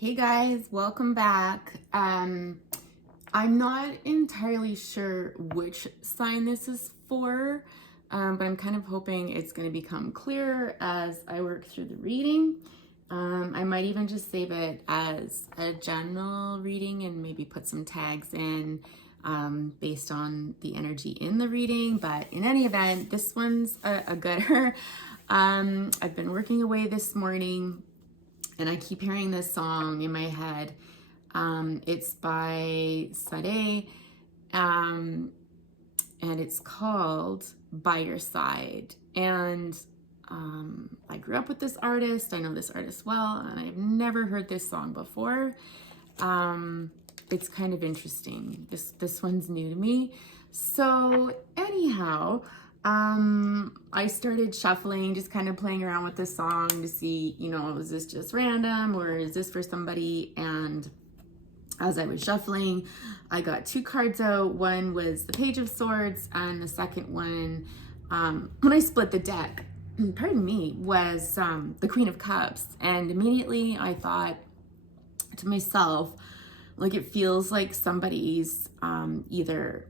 Hey guys, welcome back. I'm not entirely sure which sign this is for, but I'm kind of hoping it's going to become clearer as I work through the reading. I might even just save it as a general reading and maybe put some tags in based on the energy in the reading. But in any event, this one's a gooder. I've been working away this morning and I keep hearing this song in my head. It's by Sade, and it's called By Your Side. And I grew up with this artist. I know this artist well, and I've never heard this song before. It's kind of interesting. This one's new to me. So anyhow, I started shuffling, just kind of playing around with the song to see, is this just random or is this for somebody? And as I was shuffling, I got two cards out. One was the Page of Swords, and the second one, when I split the deck, pardon me, was the Queen of Cups. And immediately I thought to myself, like, it feels like somebody's either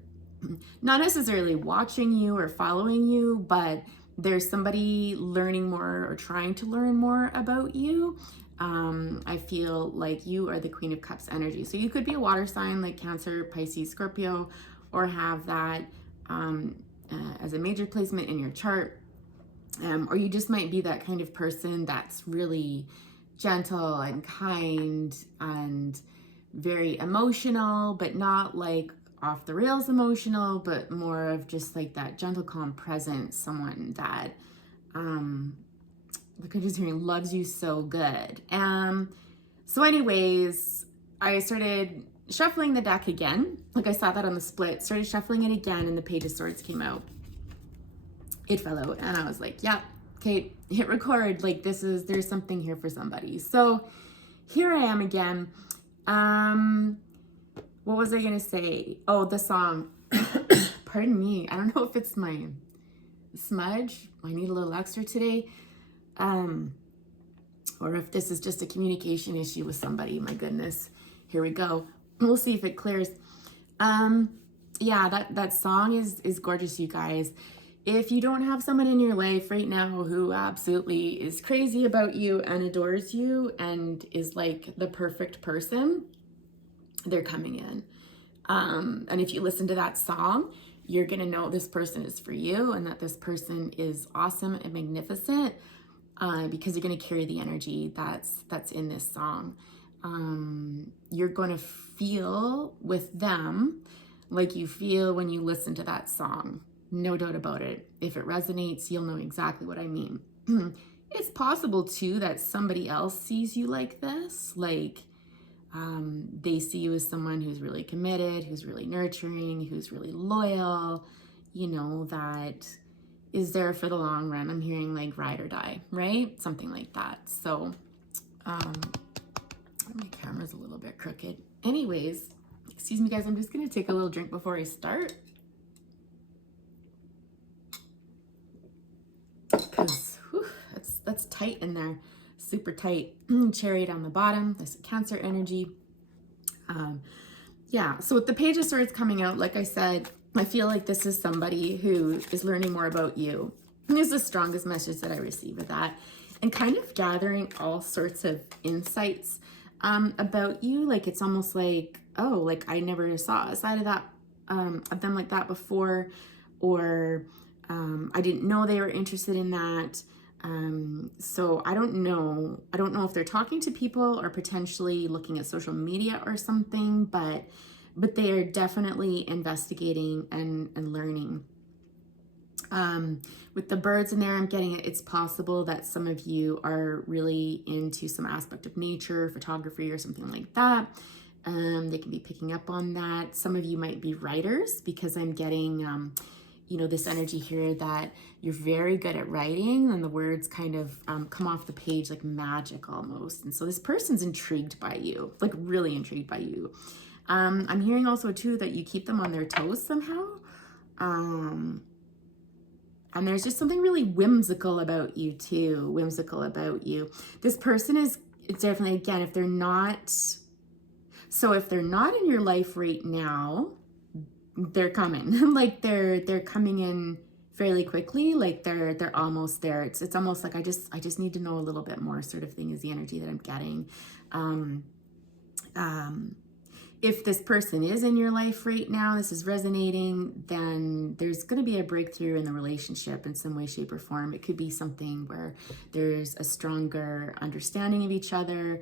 not necessarily watching you or following you, but there's somebody learning more or trying to learn more about you. I feel like you are the Queen of Cups energy. So you could be a water sign like Cancer, Pisces, Scorpio, or have that as a major placement in your chart. Or you just might be that kind of person that's really gentle and kind and very emotional, but not like off the rails emotional, but more of just like that gentle, calm presence, someone that like I'm just hearing loves you so good. So anyways, I started shuffling the deck again. Like I saw that on the split, started shuffling it again, and the Page of Swords came out. It fell out, and I was like, yeah, okay, hit record. Like there's something here for somebody. So here I am again. What was I gonna say? Oh, the song. Pardon me. I don't know if it's my smudge. I need a little extra today. Or if this is just a communication issue with somebody. My goodness. Here we go. We'll see if it clears. Yeah, that song is gorgeous, you guys. If you don't have someone in your life right now who absolutely is crazy about you and adores you and is like the perfect person, they're coming in. And if you listen to that song, you're going to know this person is for you and that this person is awesome and magnificent because you're going to carry the energy that's in this song. You're going to feel with them like you feel when you listen to that song. No doubt about it. If it resonates, you'll know exactly what I mean. It's possible too that somebody else sees you like this, like they see you as someone who's really committed, who's really nurturing, who's really loyal, that is there for the long run. I'm hearing like ride or die, right? Something like that. So my camera's a little bit crooked. Anyways, excuse me guys, I'm just gonna take a little drink before I start. Because that's tight in there, super tight. Chariot on the bottom, there's a Cancer energy. Yeah, so with the Page of Swords coming out, like I said, I feel like this is somebody who is learning more about you. And this is the strongest message that I receive with that. And kind of gathering all sorts of insights about you. Like it's almost like, oh, like I never saw a side of that, of them like that before, or I didn't know they were interested in that. So I don't know if they're talking to people or potentially looking at social media or something, but they are definitely investigating and learning. With the birds in there, I'm getting it's possible that some of you are really into some aspect of nature, photography, or something like that. They can be picking up on that. Some of you might be writers because I'm getting this energy here that you're very good at writing and the words kind of come off the page like magic almost. And so this person's intrigued by you, like really intrigued by you. I'm hearing also too that you keep them on their toes somehow. And there's just something really whimsical about you too, whimsical about you. This person is it's definitely, again, if they're not, so if they're not in your life right now, they're coming. Like they're coming in fairly quickly, like they're almost there. It's almost like I just need to know a little bit more, sort of thing, is the energy that I'm getting. um if this person is in your life right now, this is resonating, then there's going to be a breakthrough in the relationship in some way, shape, or form. It could be something where there's a stronger understanding of each other.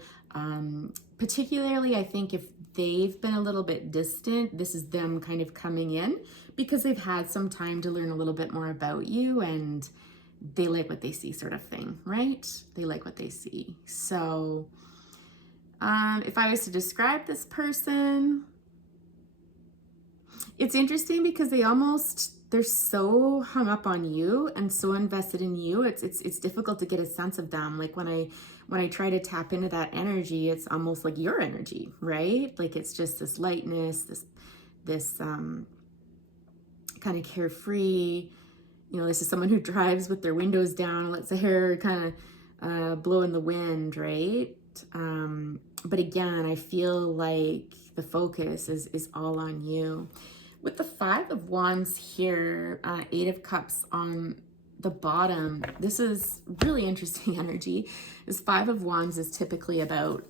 Particularly, I think if they've been a little bit distant, this is them kind of coming in because they've had some time to learn a little bit more about you, and they like what they see, sort of thing, right? They like what they see. So if I was to describe this person, it's interesting because they're so hung up on you and so invested in you. It's difficult to get a sense of them. Like when I try to tap into that energy, it's almost like your energy, right? Like it's just this lightness, this kind of carefree. You know, this is someone who drives with their windows down, lets the hair kind of blow in the wind, right? But again, I feel like the focus is all on you. With the 5 of Wands here, 8 of Cups on the bottom, this is really interesting energy. This 5 of Wands is typically about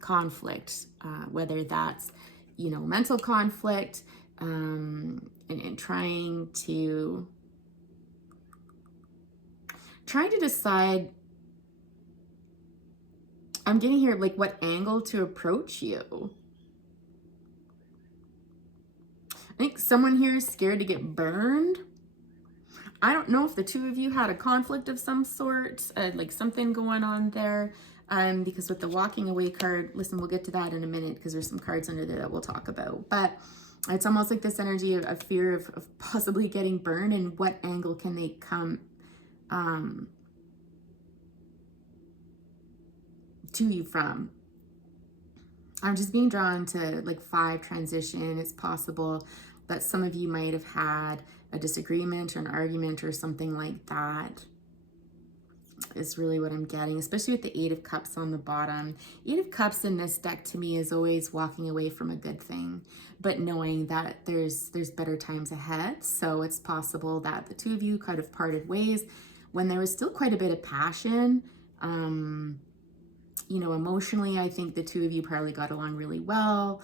conflict, whether that's, you know, mental conflict, and trying to decide. I'm getting here, like, what angle to approach you. I think someone here is scared to get burned. I don't know if the two of you had a conflict of some sort, like something going on there. Because with the walking away card, listen, we'll get to that in a minute because there's some cards under there that we'll talk about. But it's almost like this energy of fear of possibly getting burned, and what angle can they come to you from. I'm just being drawn to like 5 transition. It's possible that some of you might have had a disagreement or an argument or something like that. Is really what I'm getting, especially with the 8 of Cups on the bottom. 8 of Cups in this deck to me is always walking away from a good thing, but knowing that there's better times ahead. So it's possible that the two of you kind of parted ways when there was still quite a bit of passion. You know, emotionally, I think the two of you probably got along really well,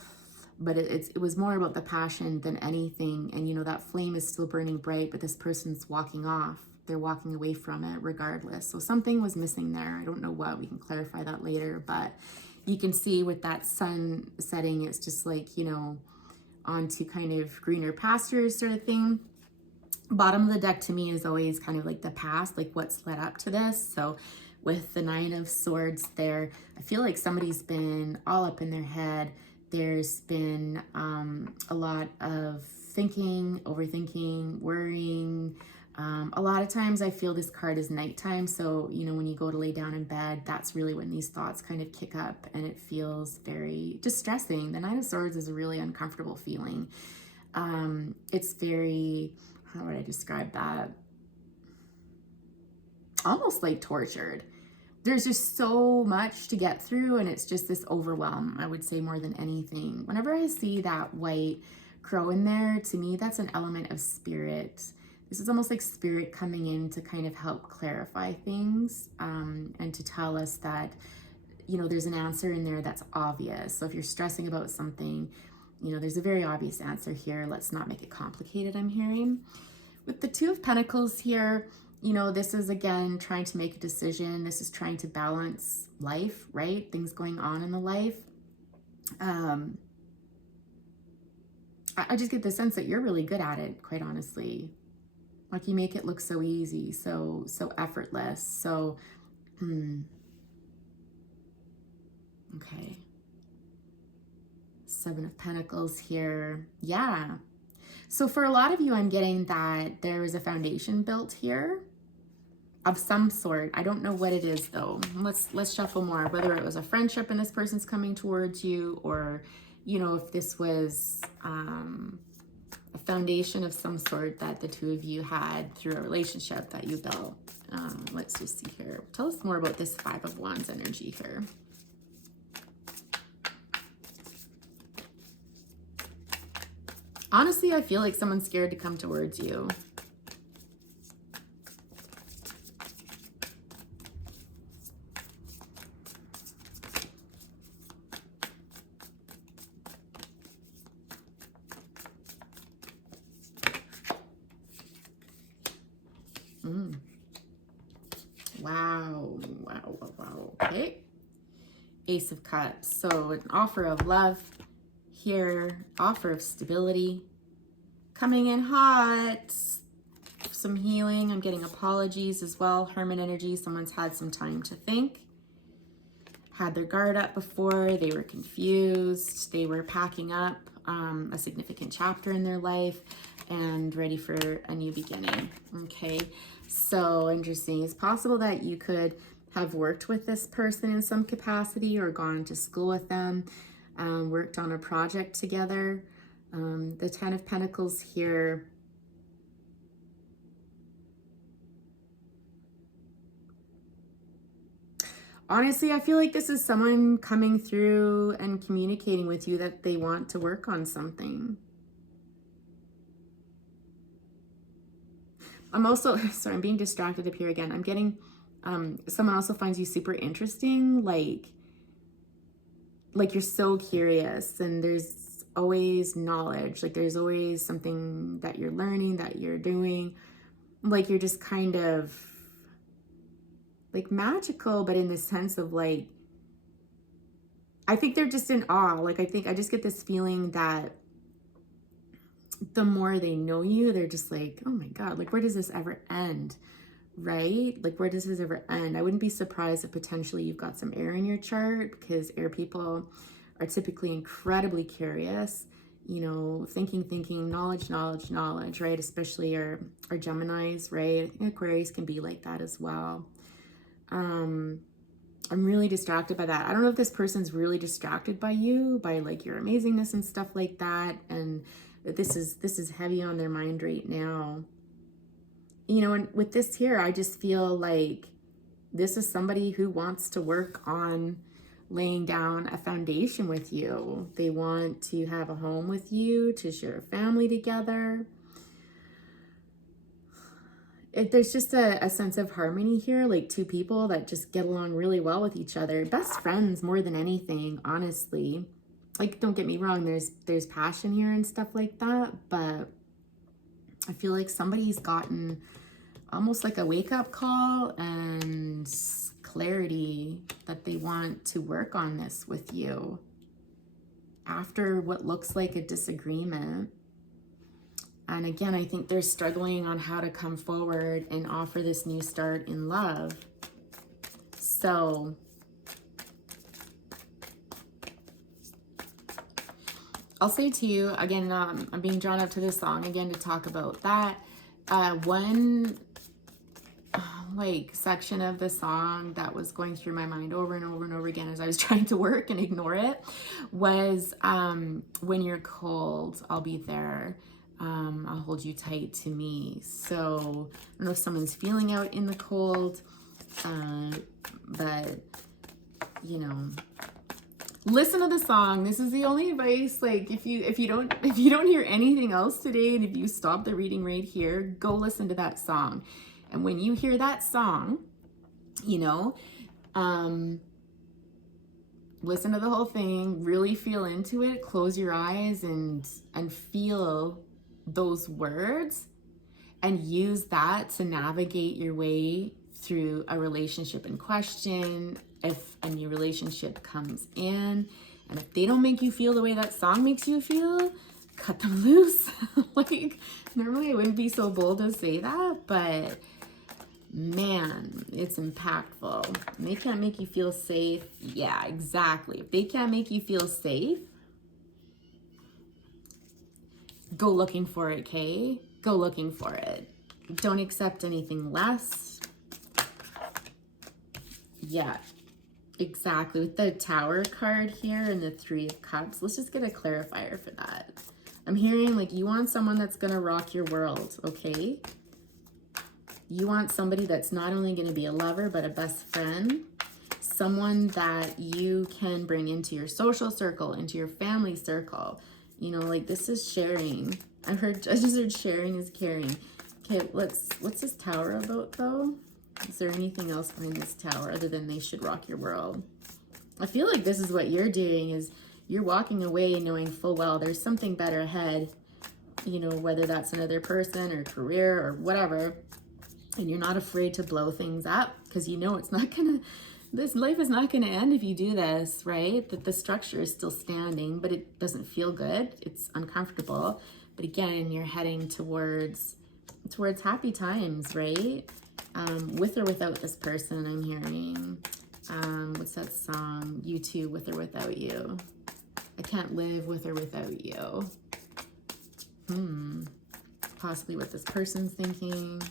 but it was more about the passion than anything. And, you know, that flame is still burning bright, but this person's walking off. They're walking away from it regardless. So something was missing there. I don't know what. We can clarify that later. But you can see with that sun setting, it's just like, you know, onto kind of greener pastures sort of thing. Bottom of the deck to me is always kind of like the past, like what's led up to this. So with the 9 of Swords there, I feel like somebody's been all up in their head. There's been a lot of thinking, overthinking, worrying. A lot of times I feel this card is nighttime. So, you know, when you go to lay down in bed, that's really when these thoughts kind of kick up, and it feels very distressing. The 9 of Swords is a really uncomfortable feeling. It's very, how would I describe that? Almost like tortured. There's just so much to get through, and it's just this overwhelm, I would say, more than anything. Whenever I see that white crow in there, to me, that's an element of spirit. This is almost like spirit coming in to kind of help clarify things, and to tell us that, you know, there's an answer in there that's obvious. So if you're stressing about something, you know, there's a very obvious answer here. Let's not make it complicated, I'm hearing. With the 2 of Pentacles here, you know, this is, again, trying to make a decision. This is trying to balance life, right? Things going on in the life. I just get the sense that you're really good at it, quite honestly. Like, you make it look so easy, so effortless. So, okay. 7 of Pentacles here. Yeah. So for a lot of you, I'm getting that there is a foundation built here of some sort. I don't know what it is though. Let's shuffle more, whether it was a friendship and this person's coming towards you, or, you know, if this was a foundation of some sort that the two of you had through a relationship that you built. Let's just see here. Tell us more about this 5 of Wands energy here. Honestly, I feel like someone's scared to come towards you. Wow, wow, wow, wow. Okay. Ace of Cups. So an offer of love here, offer of stability. Coming in hot. Some healing. I'm getting apologies as well. Hermit energy. Someone's had some time to think. Had their guard up before. They were confused. They were packing up a significant chapter in their life and ready for a new beginning. Okay. So interesting. It's possible that you could have worked with this person in some capacity or gone to school with them, worked on a project together. The Ten of Pentacles here. Honestly, I feel like this is someone coming through and communicating with you that they want to work on something. I'm also, sorry, I'm being distracted up here again. I'm getting, someone also finds you super interesting, like you're so curious and there's always knowledge, like there's always something that you're learning, that you're doing, like you're just kind of like magical, but in the sense of like, I think they're just in awe. Like I just get this feeling that the more they know you, they're just like, oh my God, like where does this ever end? Right? Like where does this ever end? I wouldn't be surprised if potentially you've got some air in your chart, because air people are typically incredibly curious, you know, thinking, knowledge, right? Especially our Geminis, right? Aquarius can be like that as well. I'm really distracted by that. I don't know if this person's really distracted by you, by like your amazingness and stuff like that. And this is heavy on their mind right now. You know, and with this here, I just feel like this is somebody who wants to work on laying down a foundation with you. They want to have a home with you, to share a family together. There's just a sense of harmony here, like two people that just get along really well with each other. Best friends more than anything, honestly. Like, don't get me wrong, there's passion here and stuff like that, but I feel like somebody's gotten almost like a wake-up call and clarity that they want to work on this with you after what looks like a disagreement. And again, I think they're struggling on how to come forward and offer this new start in love. So I'll say to you, again, I'm being drawn up to this song again to talk about that. One like section of the song that was going through my mind over and over and over again as I was trying to work and ignore it was when you're cold, I'll be there. I'll hold you tight to me. So I don't know if someone's feeling out in the cold, but you know, listen to the song. This is the only advice. Like if you don't hear anything else today, and if you stop the reading right here, go listen to that song. And when you hear that song, you know, listen to the whole thing, really feel into it, close your eyes and feel those words and use that to navigate your way through a relationship in question. If a new relationship comes in and if they don't make you feel the way that song makes you feel, cut them loose. Like normally I wouldn't be so bold to say that, but man, it's impactful. And they can't make you feel safe. Yeah, exactly. If they can't make you feel safe, go looking for it, okay? Go looking for it. Don't accept anything less. Yeah, exactly. With the Tower card here and the Three of Cups, let's just get a clarifier for that. I'm hearing like you want someone that's going to rock your world, okay? You want somebody that's not only going to be a lover, but a best friend. Someone that you can bring into your social circle, into your family circle. You know, like this is sharing. I just heard sharing is caring. Okay, what's this tower about though? Is there anything else behind this tower other than they should rock your world? I feel like this is what you're doing, is you're walking away knowing full well there's something better ahead, you know, whether that's another person or career or whatever. And you're not afraid to blow things up because you know it's not gonna, this life is not gonna end if you do this, right? That the structure is still standing, but it doesn't feel good. It's uncomfortable. But again, you're heading towards happy times, right? With or without this person, I'm hearing. What's that song? U2, With or Without You. I can't live with or without you. Possibly what this person's thinking.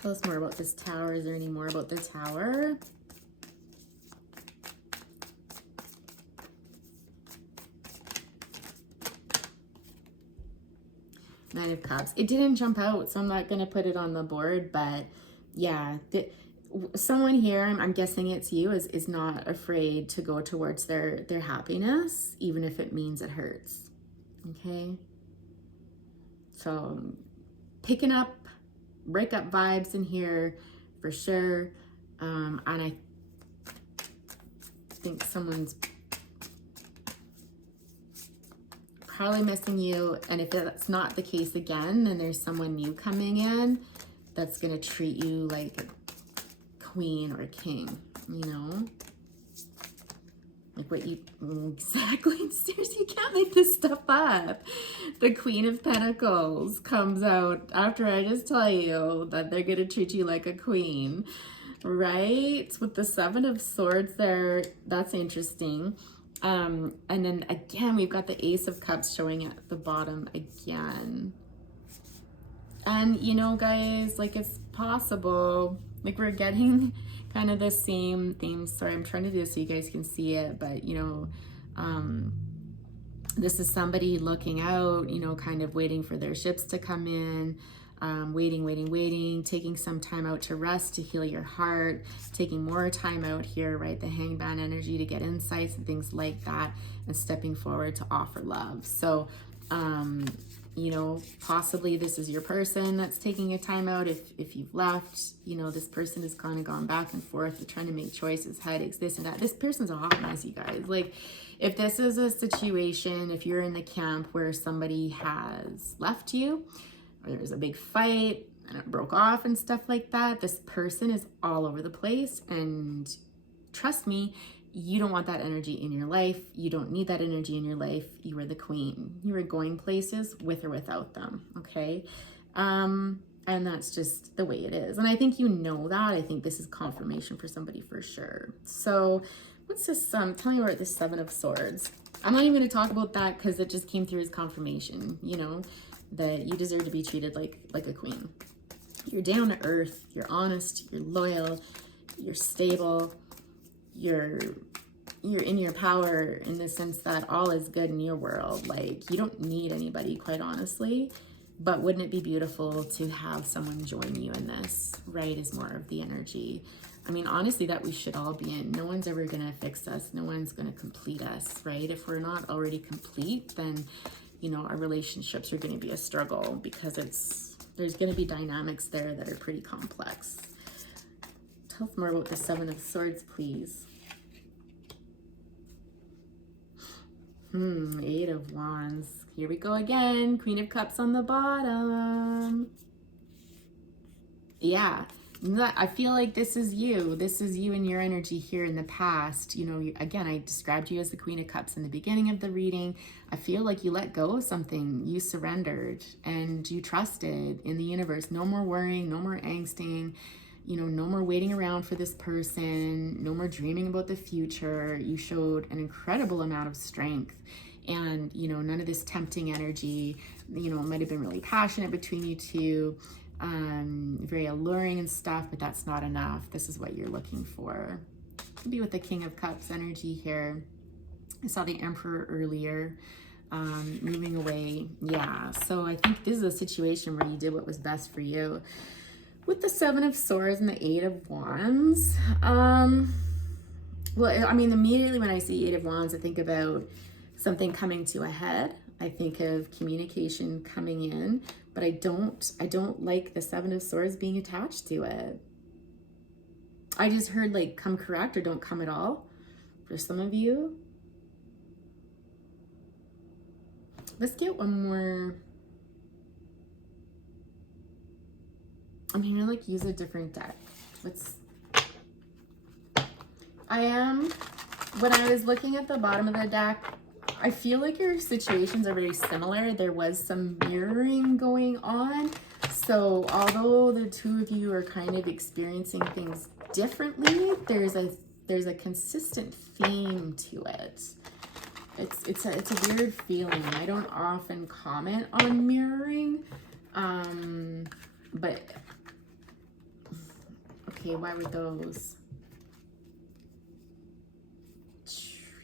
Tell us more about this tower. Is there any more about the tower? Nine of Cups. It didn't jump out, so I'm not going to put it on the board, but yeah, someone here, I'm guessing it's you, is not afraid to go towards their happiness, even if it means it hurts. Okay? So picking up breakup vibes in here for sure. And I think someone's probably missing you. And if that's not the case again, then there's someone new coming in that's going to treat you like a queen or a king, you know? Like what you, exactly, seriously, you can't make this stuff up. The Queen of Pentacles comes out after I just tell you that they're going to treat you like a queen, right? With the Seven of Swords there, that's interesting. And then again, we've got the Ace of Cups showing at the bottom again. And you know, guys, like it's possible, like we're getting kind of the same themes. Sorry, I'm trying to do this so you guys can see it, but you know, this is somebody looking out, you know, kind of waiting for their ships to come in, waiting, taking some time out to rest, to heal your heart, taking more time out here, right? The hangman energy to get insights and things like that, and stepping forward to offer love. So, you know, possibly this is your person that's taking a time out. If you've left, you know, this person has kind of gone back and forth. They're trying to make choices, headaches, this and that. This person's a hot mess, you guys. Like, if this is a situation, if you're in the camp where somebody has left you, or there's a big fight and it broke off and stuff like that, this person is all over the place. And trust me, you don't want that energy in your life. You don't need that energy in your life. You are the queen. You are going places with or without them, okay? And that's just the way it is. And I think you know that. I think this is confirmation for somebody for sure. So what's this? Tell me about the Seven of Swords. I'm not even going to talk about that because it just came through as confirmation, you know, that you deserve to be treated like a queen. You're down to earth. You're honest. You're loyal. You're stable. You're in your power in the sense that all is good in your world. Like, you don't need anybody, quite honestly. But wouldn't it be beautiful to have someone join you in this, right? Is more of the energy. I mean, honestly, that we should all be in. No one's ever going to fix us. No one's going to complete us, right? If we're not already complete, then, you know, our relationships are going to be a struggle because there's going to be dynamics there that are pretty complex. Tell us more about the Seven of Swords, please. Eight of Wands. Here we go again. Queen of Cups on the bottom. Yeah. I feel like this is you. This is you and your energy here in the past. You know, again, I described you as the Queen of Cups in the beginning of the reading. I feel like you let go of something. You surrendered and you trusted in the universe. No more worrying, no more angsting. You know, no more waiting around for this person, no more dreaming about the future. You showed an incredible amount of strength and, you know, none of this tempting energy. You know, it might have been really passionate between you two, very alluring and stuff, but that's not enough. This is what you're looking for. Could be with the King of Cups energy here. I saw the Emperor earlier, moving away. Yeah, so I think this is a situation where you did what was best for you. With the Seven of Swords and the Eight of Wands, Well, I mean, immediately when I see Eight of Wands, I think about something coming to a head. I think of communication coming in, but I don't like the Seven of Swords being attached to it. I just heard like come correct or don't come at all for some of you. Let's get one more. I'm here to like use a different deck. When I was looking at the bottom of the deck, I feel like your situations are very similar. There was some mirroring going on. So although the two of you are kind of experiencing things differently, there's a consistent theme to it. It's a weird feeling. I don't often comment on mirroring, but okay, why were those?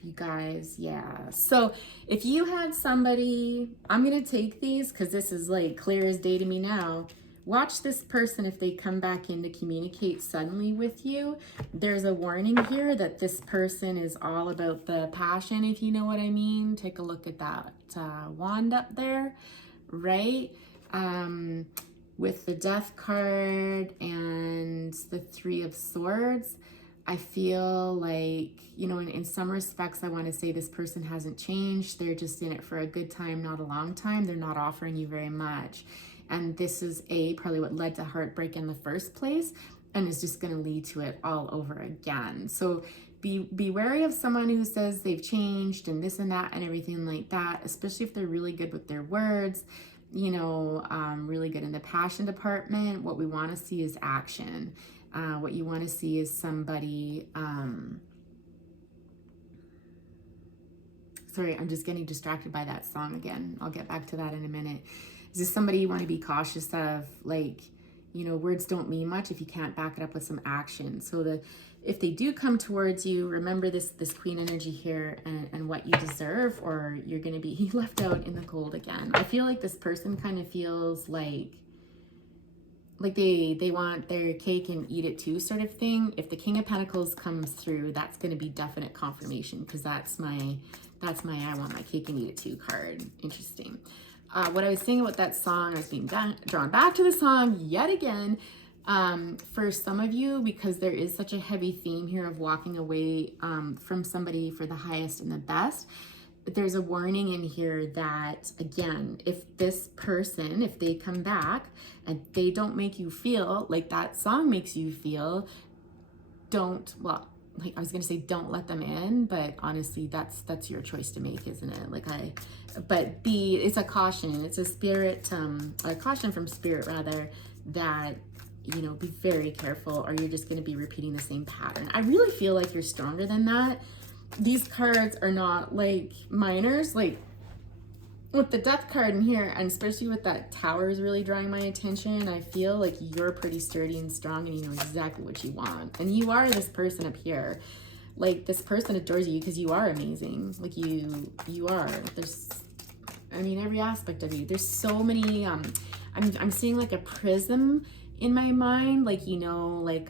You guys, yeah. So if you had somebody, I'm gonna take these because this is like clear as day to me now. Watch this person if they come back in to communicate suddenly with you. There's a warning here that this person is all about the passion, if you know what I mean. Take a look at that wand up there, right? With the Death card and the Three of Swords. I feel like, you know, in some respects, I want to say this person hasn't changed. They're just in it for a good time, not a long time. They're not offering you very much. And this is probably what led to heartbreak in the first place, and is just going to lead to it all over again. So be wary of someone who says they've changed and this and that and everything like that, especially if they're really good with their words, you know, really good in the passion department. What we want to see is action. What you want to see is somebody, sorry, I'm just getting distracted by that song again. I'll get back to that in a minute. Is this somebody you want to be cautious of? Like, you know, words don't mean much if you can't back it up with some action. So if they do come towards you, remember this Queen energy here and what you deserve, or you're going to be left out in the cold again. I feel like this person kind of feels like they want their cake and eat it too sort of thing. If the King of Pentacles comes through, that's going to be definite confirmation, because that's my I want my cake and eat it too card. Interesting. What I was saying about that song, I was being drawn back to the song yet again. For some of you, because there is such a heavy theme here of walking away from somebody for the highest and the best, there's a warning in here that, again, if this person, if they come back and they don't make you feel like that song makes you feel, don't let them in, but honestly, that's your choice to make, isn't it? It's a caution. It's a caution from spirit rather, that, you know, be very careful, or you're just going to be repeating the same pattern. I really feel like you're stronger than that. These cards are not like minors. Like with the Death card in here, and especially with that Tower is really drawing my attention, I feel like you're pretty sturdy and strong, and you know exactly what you want. And you are this person up here. Like, this person adores you because you are amazing. Like, you are. Every aspect of you. There's so many, I'm seeing like a prism in my mind, like, you know, like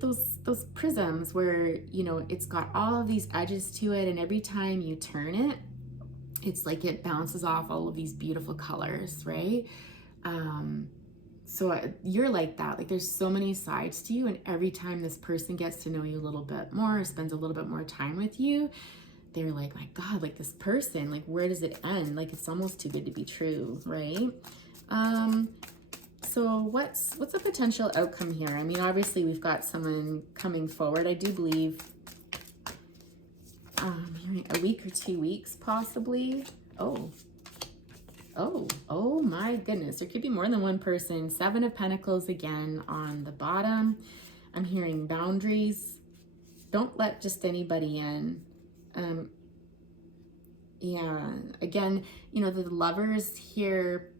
those prisms where, you know, it's got all of these edges to it, and every time you turn it, it's like it bounces off all of these beautiful colors, right? So you're like that. Like, there's so many sides to you, and every time this person gets to know you a little bit more, spends a little bit more time with you, they're like, my God, like this person, like, where does it end? Like, it's almost too good to be true, right? So what's a potential outcome here? I mean, obviously we've got someone coming forward. I do believe a week or 2 weeks possibly. Oh my goodness. There could be more than one person. Seven of Pentacles again on the bottom. I'm hearing boundaries. Don't let just anybody in. Yeah, again, you know, the Lovers here,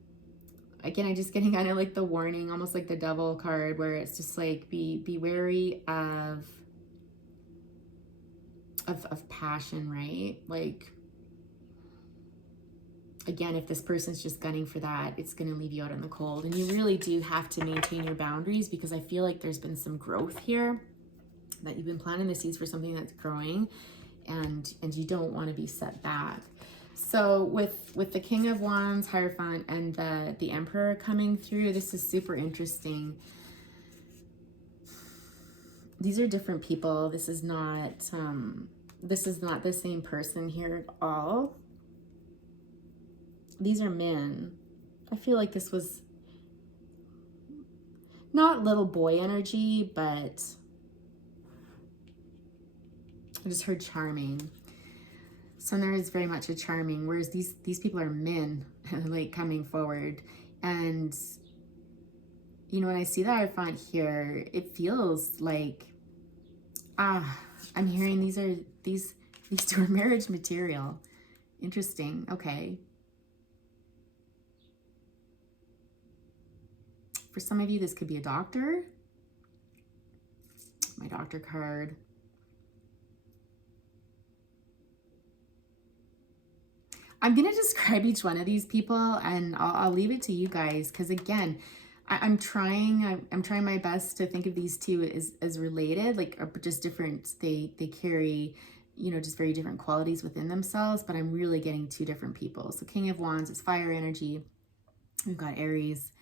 again, I'm just getting kind of like the warning, almost like the Devil card, where it's just like, be wary of passion, right? Like, again, if this person's just gunning for that, it's going to leave you out in the cold. And you really do have to maintain your boundaries, because I feel like there's been some growth here. that you've been planting the seeds for something that's growing, and you don't want to be set back. So with the King of Wands, Hierophant, and the Emperor coming through, this is super interesting. These are different people. This is not the same person here at all. These are men. I feel like this was not little boy energy, but I just heard charming. So there is very much a charming, whereas these people are men, like coming forward. And you know, when I see that Hierophant here, it feels like, I'm hearing these two are marriage material. Interesting. Okay. For some of you, this could be a doctor. My doctor card. I'm going to describe each one of these people, and I'll leave it to you guys, because again, I'm trying my best to think of these two as related, like just different. They carry, you know, just very different qualities within themselves, but I'm really getting two different people. So King of Wands is fire energy. We've got Aries.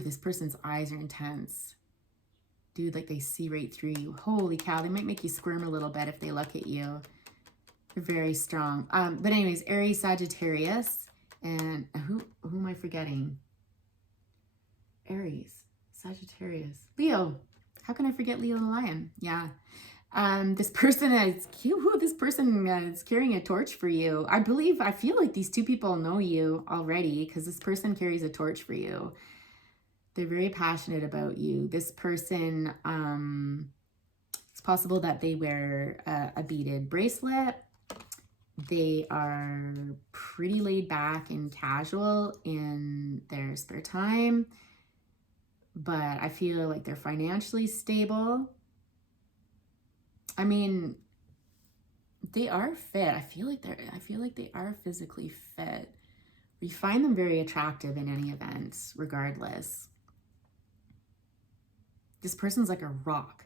This person's eyes are intense. Dude, like they see right through you. Holy cow, they might make you squirm a little bit if they look at you. They're very strong. But anyways, Aries, Sagittarius, and who am I forgetting? Aries, Sagittarius, Leo. How can I forget Leo the Lion? Yeah. This person is cute. This person is carrying a torch for you. I feel like these two people know you already, because this person carries a torch for you. They're very passionate about you. This person, it's possible that they wear a beaded bracelet. They are pretty laid back and casual in their spare time, but I feel like they're financially stable. I mean, they are fit. I feel like they are physically fit. We find them very attractive in any event, regardless. This person's like a rock.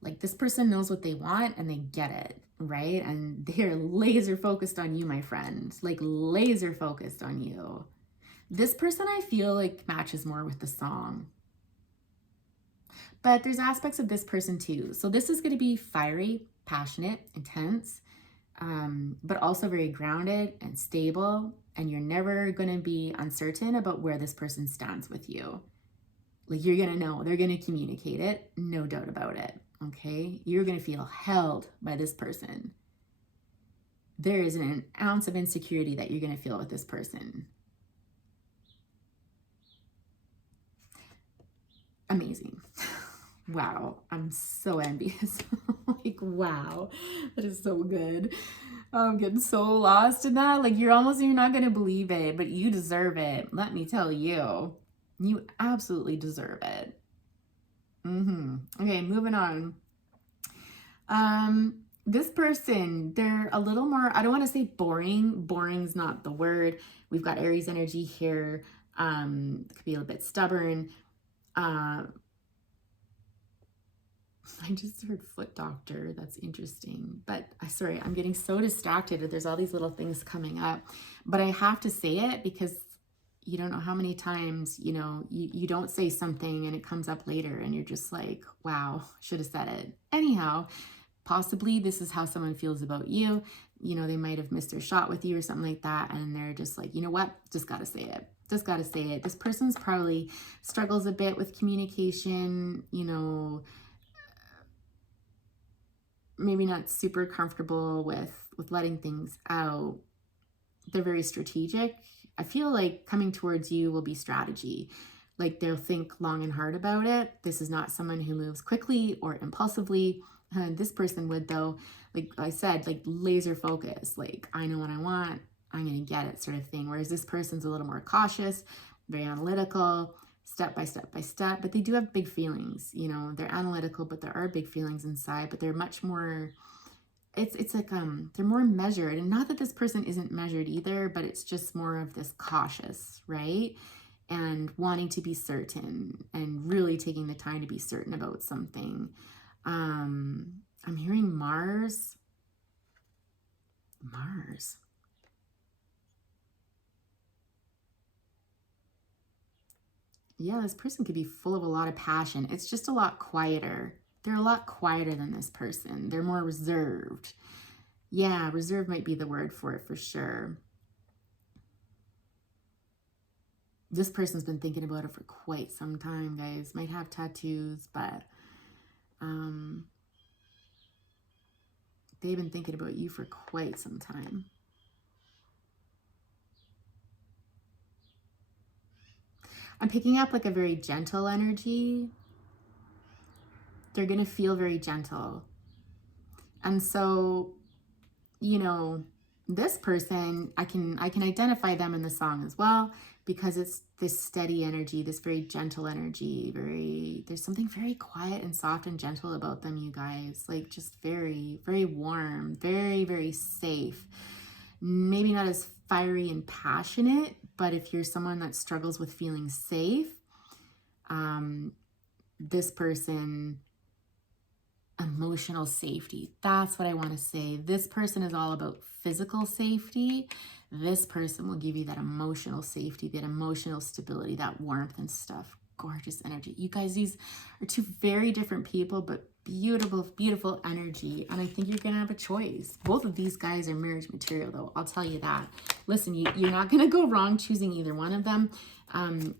Like, this person knows what they want and they get it, right? And they're laser focused on you, my friend. Like, laser focused on you. This person, I feel like, matches more with the song. But there's aspects of this person too. So this is going to be fiery, passionate, intense, but also very grounded and stable. And you're never going to be uncertain about where this person stands with you. Like, you're going to know. They're going to communicate it. No doubt about it. Okay? You're going to feel held by this person. There isn't an ounce of insecurity that you're going to feel with this person. Amazing. Wow. I'm so envious. Like, wow. That is so good. I'm getting so lost in that. Like, you're not going to believe it, but you deserve it. Let me tell you. You absolutely deserve it. Okay, moving on. This person, they're a little more, I don't want to say boring. Boring's not the word. We've got Aries energy here. Could be a little bit stubborn. I just heard foot doctor. That's interesting. But sorry, I'm getting so distracted. There's all these little things coming up. But I have to say it because you don't know how many times, you know, you don't say something and it comes up later and you're just like, wow, should have said it. Anyhow, possibly this is how someone feels about you. You know, they might have missed their shot with you or something like that. And they're just like, you know what? Just got to say it. Just got to say it. This person's probably struggles a bit with communication, you know, maybe not super comfortable with letting things out. They're very strategic. I feel like coming towards you will be strategy. Like, they'll think long and hard about it. This is not someone who moves quickly or impulsively. This person would, though, like I said, like laser focus. Like, I know what I want. I'm going to get it, sort of thing. Whereas this person's a little more cautious, very analytical, step by step by step. But they do have big feelings. You know, they're analytical, but there are big feelings inside. But they're much more... It's like they're more measured, and not that this person isn't measured either, but it's just more of this cautious, right? and wanting to be certain and really taking the time to be certain about something. I'm hearing Mars. Mars. Yeah, this person could be full of a lot of passion. It's just a lot quieter. They're a lot quieter than this person. They're more reserved. Yeah, reserved might be the word for it for sure. This person's been thinking about it for quite some time, guys. Might have tattoos, but they've been thinking about you for quite some time. I'm picking up like a very gentle energy. They're going to feel very gentle. And so, you know, this person, I can identify them in the song as well, because it's this steady energy, this very gentle energy, there's something very quiet and soft and gentle about them, you guys. Like just very, very warm, very, very safe. Maybe not as fiery and passionate, but if you're someone that struggles with feeling safe, this person, emotional safety. That's what I want to say. This person is all about physical safety. This person will give you that emotional safety, that emotional stability, that warmth and stuff. Gorgeous energy. You guys, these are two very different people, but beautiful, beautiful energy. And I think you're going to have a choice. Both of these guys are marriage material, though. I'll tell you that. Listen, you're not going to go wrong choosing either one of them.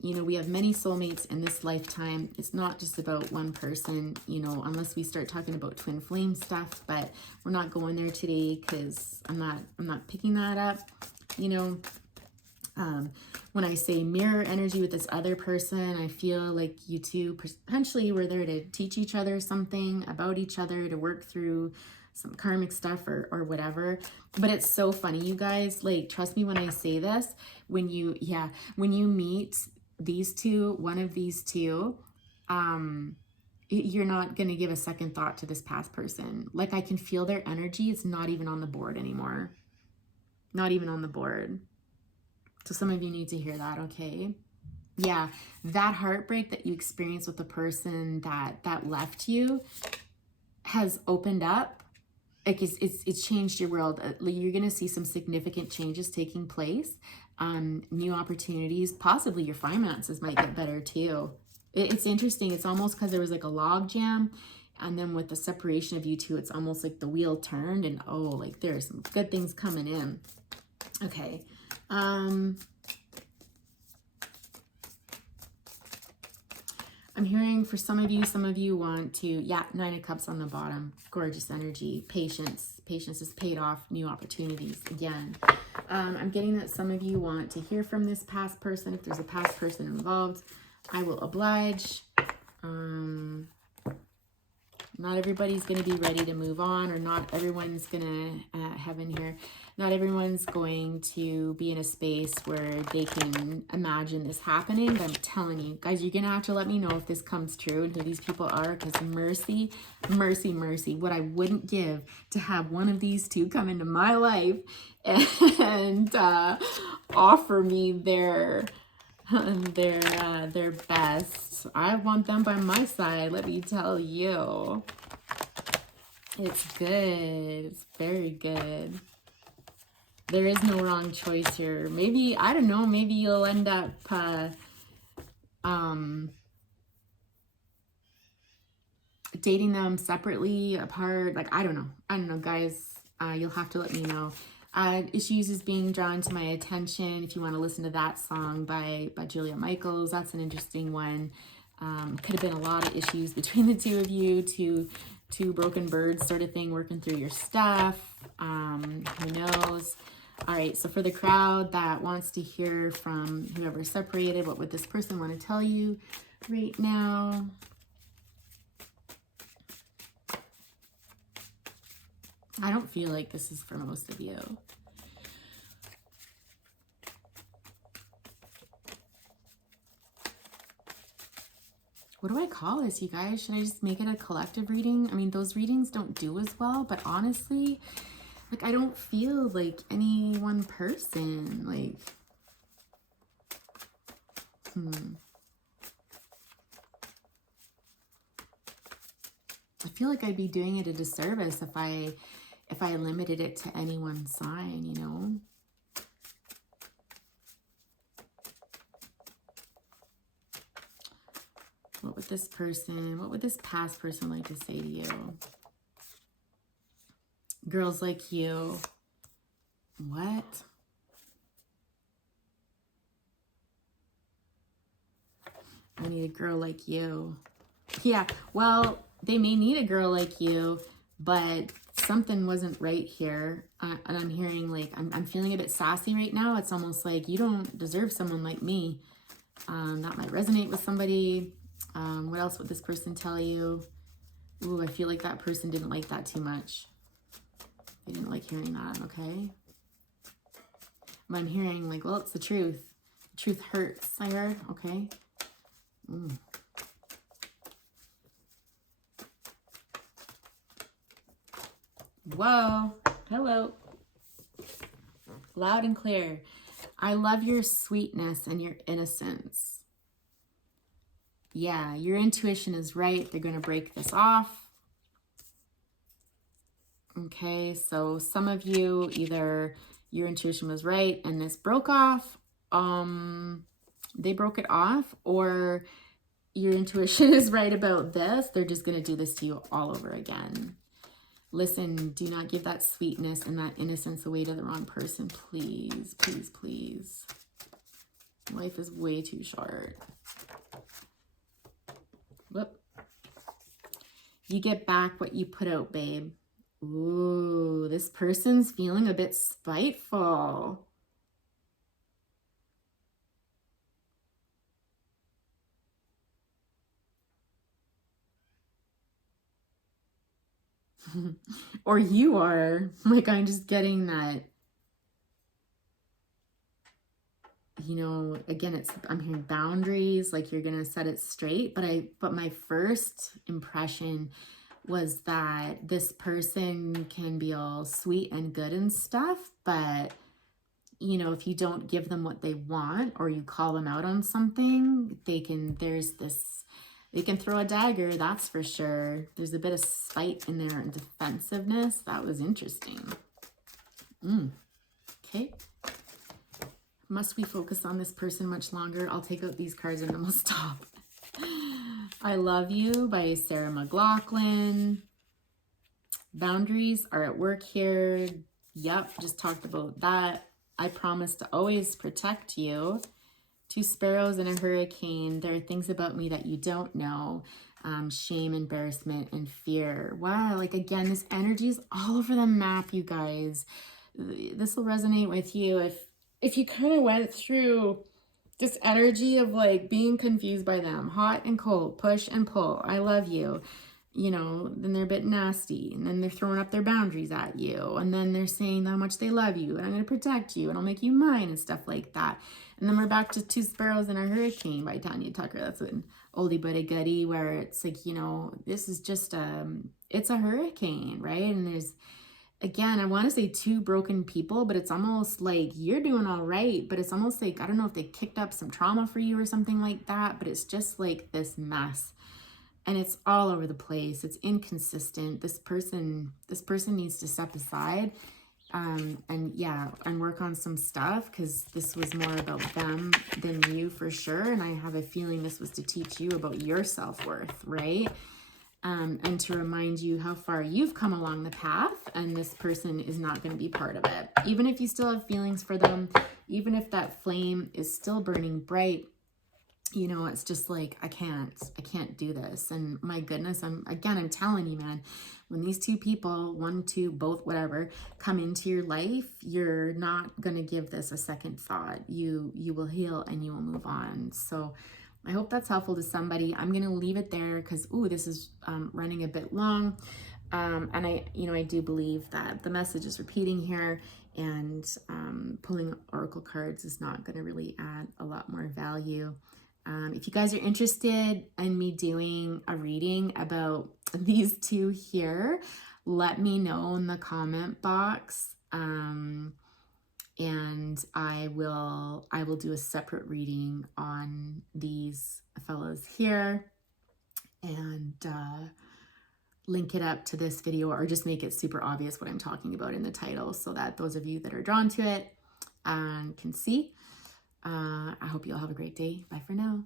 You know, we have many soulmates in this lifetime. It's not just about one person, you know, unless we start talking about twin flame stuff, but we're not going there today because I'm not picking that up, you know. When I say mirror energy with this other person, I feel like you two potentially were there to teach each other something about each other, to work through some karmic stuff or whatever. But it's so funny, you guys, like, trust me when I say this, when you meet these two, one of these two, you're not going to give a second thought to this past person. Like, I can feel their energy. It's not even on the board anymore. Not even on the board. So some of you need to hear that, okay? Yeah, that heartbreak that you experienced with the person that left you has opened up. Like it's changed your world. You're going to see some significant changes taking place. New opportunities, possibly your finances might get better too. It's interesting. It's almost because there was like a log jam. And then with the separation of you two, it's almost like the wheel turned and oh, like there's some good things coming in. Okay. I'm hearing for some of you want to, yeah, 9 of Cups on the bottom, gorgeous energy, patience is paid off, new opportunities again. I'm getting that some of you want to hear from this past person. If there's a past person involved, I will oblige. Not everybody's going to be ready to move on, or not everyone's going to have in here. Not everyone's going to be in a space where they can imagine this happening. But I'm telling you, guys, you're going to have to let me know if this comes true and who these people are, because mercy, mercy, mercy. What I wouldn't give to have one of these two come into my life and offer me their best. I want them by my side, let me tell you. It's good. It's very good. There is no wrong choice here. Maybe, I don't know, maybe you'll end up dating them separately, apart. Like, I don't know, guys. You'll have to let me know. Issues is being drawn to my attention. If you want to listen to that song by Julia Michaels, that's an interesting one. Could have been a lot of issues between the two of you, two broken birds sort of thing, working through your stuff. Who knows? All right, so for the crowd that wants to hear from whoever separated, what would this person want to tell you right now? I don't feel like this is for most of you. What do I call this, you guys? Should I just make it a collective reading? I mean, those readings don't do as well, but honestly, like, I don't feel like any one person, like, I feel like I'd be doing it a disservice if I limited it to any one sign, you know? What would this past person like to say to you? Girls like you. What? I need a girl like you. Yeah, well, they may need a girl like you, but something wasn't right here. And I'm hearing like, I'm feeling a bit sassy right now. It's almost like you don't deserve someone like me. That might resonate with somebody. What else would this person tell you? Ooh, I feel like that person didn't like that too much. They didn't like hearing that, okay? But I'm hearing like, well, it's the truth. The truth hurts, I heard, okay? Whoa, hello. Loud and clear. I love your sweetness and your innocence. Yeah, your intuition is right. They're going to break this off. Okay, so some of you, either your intuition was right and this broke off, they broke it off, or your intuition is right about this. They're just going to do this to you all over again. Listen, do not give that sweetness and that innocence away to the wrong person, please, please, please. Life is way too short. Whoop. You get back what you put out, babe. Ooh, this person's feeling a bit spiteful. Or you are. Like, I'm just getting that. You know, again, I'm hearing boundaries, like you're gonna set it straight, but my first impression was that this person can be all sweet and good and stuff, but you know, if you don't give them what they want or you call them out on something, they can throw a dagger, that's for sure. There's a bit of spite in there and defensiveness. That was interesting. Okay. Must we focus on this person much longer? I'll take out these cards and then we'll stop. I Love You by Sarah McLachlan. Boundaries are at work here. Yep, just talked about that. I promise to always protect you. Two sparrows and a hurricane. There are things about me that you don't know. Shame, embarrassment, and fear. Wow, like again, this energy is all over the map, you guys. This will resonate with you if you kind of went through this energy of like being confused by them, hot and cold, push and pull, I love you, you know, then they're a bit nasty, and then they're throwing up their boundaries at you, and then they're saying how much they love you, and I'm going to protect you, and I'll make you mine, and stuff like that. And then we're back to Two Sparrows and a Hurricane by Tanya Tucker. That's an oldie but a goodie, where it's like, you know, this is just, it's a hurricane, right? And there's, again, I want to say two broken people, but it's almost like you're doing all right, but it's almost like, I don't know if they kicked up some trauma for you or something like that, but it's just like this mess, and it's all over the place. It's inconsistent. This person needs to step aside, and work on some stuff, because this was more about them than you for sure. And I have a feeling this was to teach you about your self-worth, right? And to remind you how far you've come along the path, and this person is not going to be part of it. Even if you still have feelings for them, even if that flame is still burning bright, you know, it's just like, I can't do this. And my goodness, I'm telling you, man, when these two people, one, two, both, whatever, come into your life, you're not going to give this a second thought. You will heal and you will move on. So I hope that's helpful to somebody. I'm going to leave it there because, this is running a bit long. And I do believe that the message is repeating here, and pulling oracle cards is not going to really add a lot more value. If you guys are interested in me doing a reading about these two here, let me know in the comment box. and I will do a separate reading on these fellows here, and link it up to this video, or just make it super obvious what I'm talking about in the title, so that those of you that are drawn to it can see. I hope you all have a great day. Bye for now.